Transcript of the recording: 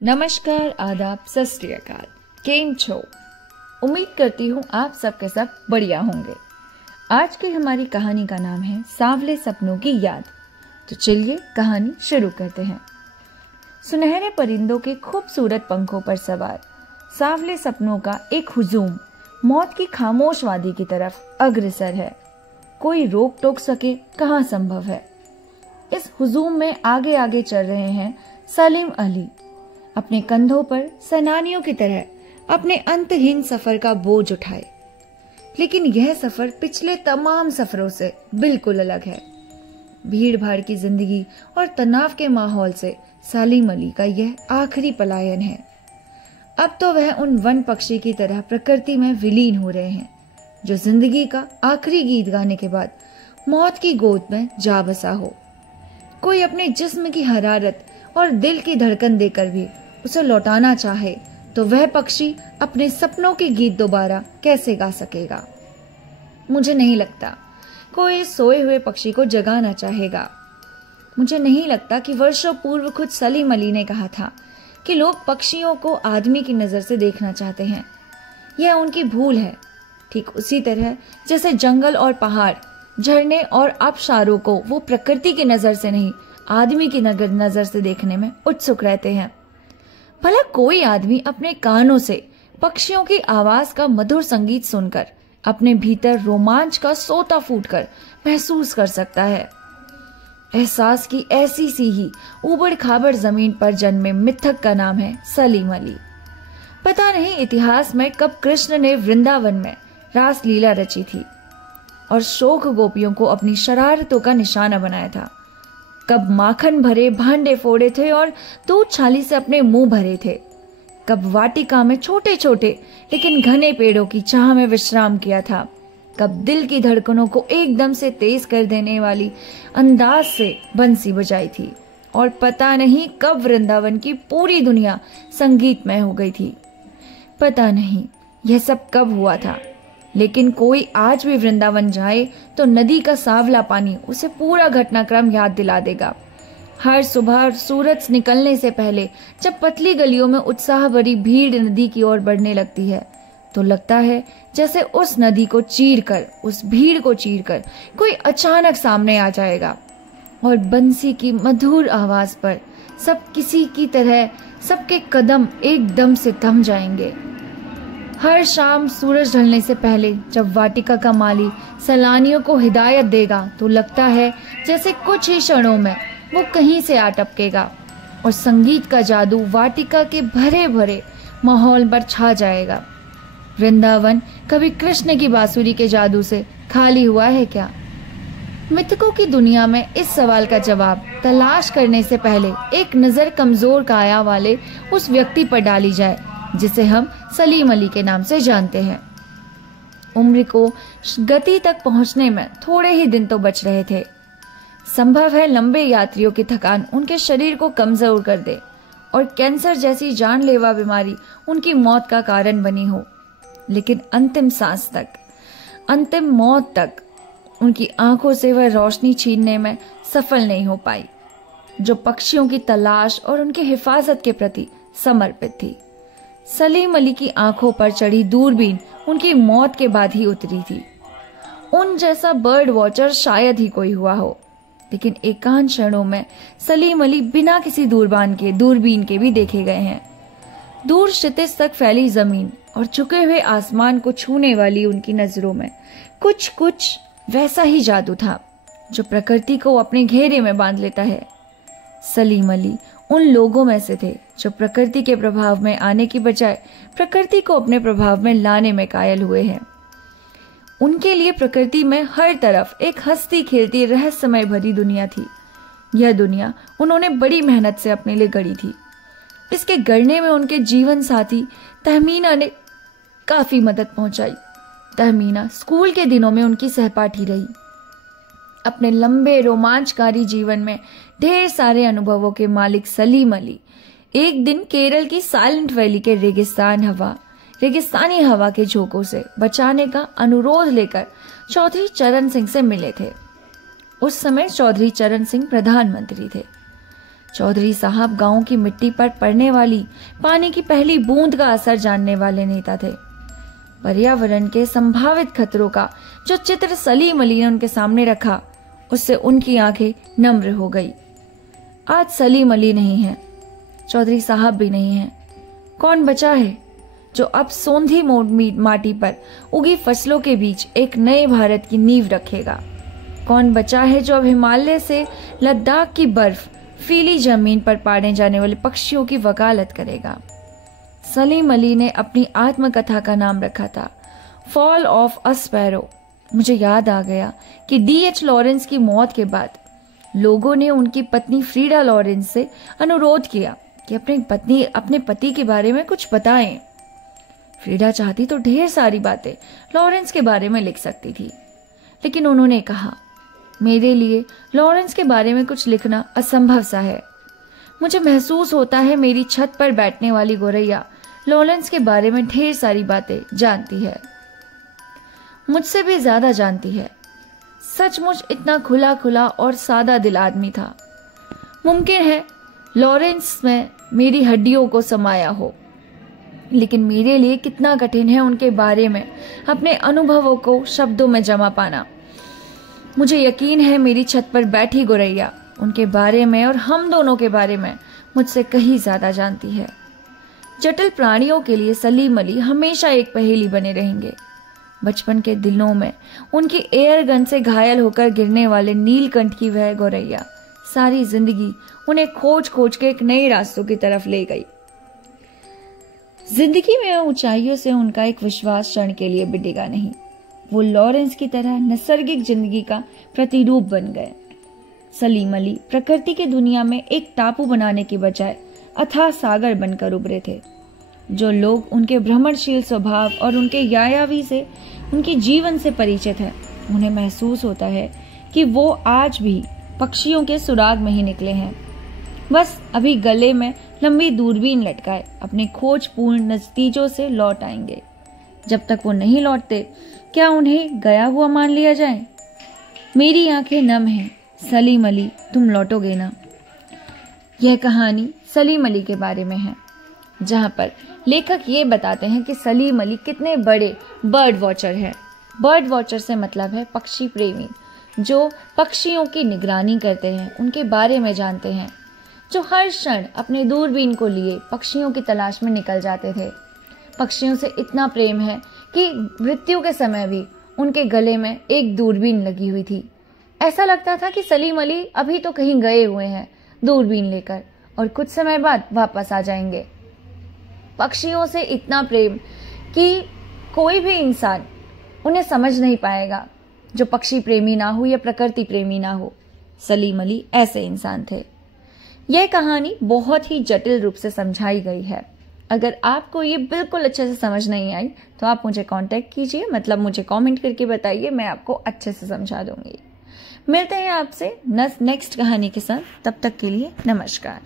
नमस्कार, आदाब, सत श्री अकाल। केम छो? उम्मीद करती हूँ आप सबके सब बढ़िया होंगे। आज की हमारी कहानी का नाम है सांवले सपनों की याद। तो चलिए कहानी शुरू करते हैं। सुनहरे परिंदों के खूबसूरत पंखों पर सवार सांवले सपनों का एक हुजूम मौत की खामोश वादी की तरफ अग्रसर है। कोई रोक टोक सके कहाँ संभव है। इस हुजूम में आगे आगे चल रहे हैं सलीम अली, अपने कंधों पर सेनानियों की तरह अपने अंतहीन सफर का बोझ उठाए। लेकिन यह सफर पिछले तमाम सफरों से बिल्कुल अलग है। भीड़ भाड़ की जिंदगी और तनाव के माहौल से सलीम अली का यह आखिरी पलायन है। अब तो वह उन वन पक्षी की तरह प्रकृति में विलीन हो रहे हैं जो जिंदगी का आखिरी गीत गाने के बाद मौत की गोद में जा बसा हो। कोई अपने जिस्म की हरारत और दिल की धड़कन देकर भी उसे लौटाना चाहे तो वह पक्षी अपने सपनों के गीत दोबारा कैसे गा सकेगा। मुझे नहीं लगता कोई सोए हुए पक्षी को जगाना चाहेगा। मुझे नहीं लगता कि वर्षों पूर्व खुद सलीम अली ने कहा था कि लोग पक्षियों को आदमी की नजर से देखना चाहते हैं। यह उनकी भूल है। ठीक उसी तरह जैसे जंगल और पहाड़, झरने और आबशारों को वो प्रकृति की नजर से नहीं आदमी की नजर से देखने में उत्सुक रहते हैं। भला कोई आदमी अपने कानों से पक्षियों की आवाज का मधुर संगीत सुनकर अपने भीतर रोमांच का सोता फूटकर महसूस कर सकता है। एहसास की ऐसी सी ही उबड़ खाबड़ जमीन पर जन्मे मिथक का नाम है सलीम अली। पता नहीं इतिहास में कब कृष्ण ने वृंदावन में रास लीला रची थी और शोक गोपियों को अपनी शरारतों का निशाना बनाया था। कब माखन भरे भांडे फोड़े थे और दूध छाली से अपने मुंह भरे थे। कब वाटिका में छोटे छोटे लेकिन घने पेड़ों की छाह में विश्राम किया था। कब दिल की धड़कनों को एकदम से तेज कर देने वाली अंदाज से बंसी बजाई थी। और पता नहीं कब वृंदावन की पूरी दुनिया संगीतमय हो गई थी। पता नहीं यह सब कब हुआ था, लेकिन कोई आज भी वृंदावन जाए तो नदी का सांवला पानी उसे पूरा घटनाक्रम याद दिला देगा। हर सुबह सूरज निकलने से पहले जब पतली गलियों में उत्साह भरी भीड़ नदी की ओर बढ़ने लगती है तो लगता है जैसे उस नदी को चीरकर, उस भीड़ को चीरकर कोई अचानक सामने आ जाएगा और बंसी की मधुर आवाज पर सब किसी की तरह सबके कदम एकदम से थम जाएंगे। हर शाम सूरज ढलने से पहले जब वाटिका का माली सैलानियों को हिदायत देगा तो लगता है जैसे कुछ ही क्षणों में वो कहीं से आ टपकेगा और संगीत का जादू वाटिका के भरे भरे माहौल पर छा जाएगा। वृंदावन कभी कृष्ण की बांसुरी के जादू से खाली हुआ है क्या? मिथकों की दुनिया में इस सवाल का जवाब तलाश करने से पहले एक नजर कमजोर काया वाले उस व्यक्ति पर डाली जाए जिसे हम सलीम अली के नाम से जानते हैं। उम्र को गति तक पहुंचने में थोड़े ही दिन तो बच रहे थे। संभव है लंबे यात्रियों की थकान उनके शरीर को कमजोर कर दे और कैंसर जैसी जानलेवा बीमारी उनकी मौत का कारण बनी हो। लेकिन अंतिम सांस तक, अंतिम मौत तक उनकी आंखों से वह रोशनी छीनने में सफल नहीं हो पाई जो पक्षियों की तलाश और उनकी हिफाजत के प्रति समर्पित थी। सलीम अली की आंखों पर चढ़ी दूरबीन उनकी मौत के बाद ही उतरी थी। उन जैसा बर्ड वॉचर शायद ही कोई हुआ हो, लेकिन एकांत क्षणों में सलीम अली बिना किसी दूरबीन के भी देखे गए हैं। दूर क्षितिज तक फैली जमीन और झुके हुए आसमान को छूने वाली उनकी नजरों में कुछ कुछ वैसा ही जादू था जो प्रकृति को अपने घेरे में बांध लेता है। सलीम अली उन लोगों में से थे जो प्रकृति के प्रभाव में आने की बजाय प्रकृति को अपने प्रभाव में लाने में कायल हुए हैं। उनके लिए प्रकृति में हर तरफ एक हंसती खेलती रहस्यमय भरी दुनिया थी। यह दुनिया उन्होंने बड़ी मेहनत से अपने लिए गढ़ी थी। इसके गढ़ने में उनके जीवन साथी तहमीना ने काफी मदद पहुंचाई। तहमीना स्कूल के दिनों में उनकी सहपाठी रही। अपने लंबे रोमांचकारी जीवन में ढेर सारे अनुभवों के मालिक सलीम अली एक दिन केरल की साइलेंट वैली के रेगिस्तानी हवा के झोंकों से बचाने का अनुरोध लेकर चौधरी चरण सिंह से मिले थे। उस समय चौधरी चरण सिंह प्रधानमंत्री थे। चौधरी साहब गांव की मिट्टी पर पड़ने वाली पानी की पहली बूंद का असर जानने वाले नेता थे। पर्यावरण के संभावित खतरों का जो चित्र सलीम अली ने उनके सामने रखा, उससे उनकी आंखें नम्र हो गई। आज सलीम अली नहीं है, चौधरी साहब भी नहीं है। कौन बचा है जो अब सोंधी माटी पर उगी फसलों के बीच एक नए भारत की नींव रखेगा? कौन बचा है जो अब हिमालय से लद्दाख की बर्फ फीली जमीन पर पाने जाने वाले पक्षियों की वकालत करेगा? सलीम अली ने अपनी आत्मकथा का नाम रखा था फॉल ऑफ अ स्पैरो। मुझे याद आ गया कि D.H. लॉरेंस की मौत के बाद लोगों ने उनकी पत्नी फ्रीडा लॉरेंस से अनुरोध किया कि अपने पति के बारे में कुछ बताएं। फ्रीडा चाहती तो ढेर सारी बातें लॉरेंस के बारे में लिख सकती थी, लेकिन उन्होंने कहा, मेरे लिए लॉरेंस के बारे में कुछ लिखना असंभव सा है। मुझे महसूस होता है मेरी छत पर बैठने वाली गोरैया लॉरेंस के बारे में ढेर सारी बातें जानती है, मुझसे भी ज्यादा जानती है। सचमुच इतना खुला खुला और सादा दिल आदमी था। मुमकिन है लॉरेंस में मेरी हड्डियों को समाया हो, लेकिन मेरे लिए कितना कठिन है उनके बारे में अपने अनुभवों को शब्दों में जमा पाना। मुझे यकीन है मेरी छत पर बैठी गोरैया उनके बारे में और हम दोनों के बारे में मुझसे कहीं ज्यादा जानती है। जटिल प्राणियों के लिए सलीम अली हमेशा एक पहेली बने रहेंगे। बचपन के दिनों में उनकी एयर गन से घायल होकर गिरने वाले नीलकंठ की वह गोरैया सारी जिंदगी उन्हें खोज खोज के एक नए रास्तों की तरफ ले गई। जिंदगी में ऊंचाइयों से उनका एक विश्वास क्षण के लिए भी डिगा नहीं। वो लॉरेंस की तरह नैसर्गिक जिंदगी का प्रतिरूप बन गए। सलीम अली प्रकृति की दुनिया में एक टापू बनाने की बजाय अथाह सागर बनकर उभरे थे। जो लोग उनके भ्रमणशील स्वभाव और उनके यायावी से उनके जीवन से परिचित हैं, उन्हें महसूस होता है कि वो आज भी पक्षियों के सुराग में ही निकले हैं। बस अभी गले में लंबी दूरबीन लटकाए अपने खोजपूर्ण नतीजों से लौट आएंगे। जब तक वो नहीं लौटते, क्या उन्हें गया हुआ मान लिया जाए? मेरी आंखें नम हैं, सलीम अली तुम लौटोगे ना? यह कहानी सलीम अली के बारे में है, जहां पर लेखक ये बताते हैं कि सलीम अली कितने बड़े बर्ड वॉचर हैं। बर्ड वॉचर से मतलब है पक्षी प्रेमी, जो पक्षियों की निगरानी करते हैं, उनके बारे में जानते हैं, जो हर क्षण अपने दूरबीन को लिए पक्षियों की तलाश में निकल जाते थे। पक्षियों से इतना प्रेम है कि मृत्यु के समय भी उनके गले में एक दूरबीन लगी हुई थी। ऐसा लगता था कि सलीम अली अभी तो कहीं गए हुए हैं दूरबीन लेकर और कुछ समय बाद वापस आ जाएंगे। पक्षियों से इतना प्रेम कि कोई भी इंसान उन्हें समझ नहीं पाएगा जो पक्षी प्रेमी ना हो या प्रकृति प्रेमी ना हो। सलीम अली ऐसे इंसान थे। यह कहानी बहुत ही जटिल रूप से समझाई गई है। अगर आपको ये बिल्कुल अच्छे से समझ नहीं आई तो आप मुझे कांटेक्ट कीजिए, मतलब मुझे कमेंट करके बताइए, मैं आपको अच्छे से समझा दूंगी। मिलते हैं आपसे नेक्स्ट कहानी के साथ, तब तक के लिए नमस्कार।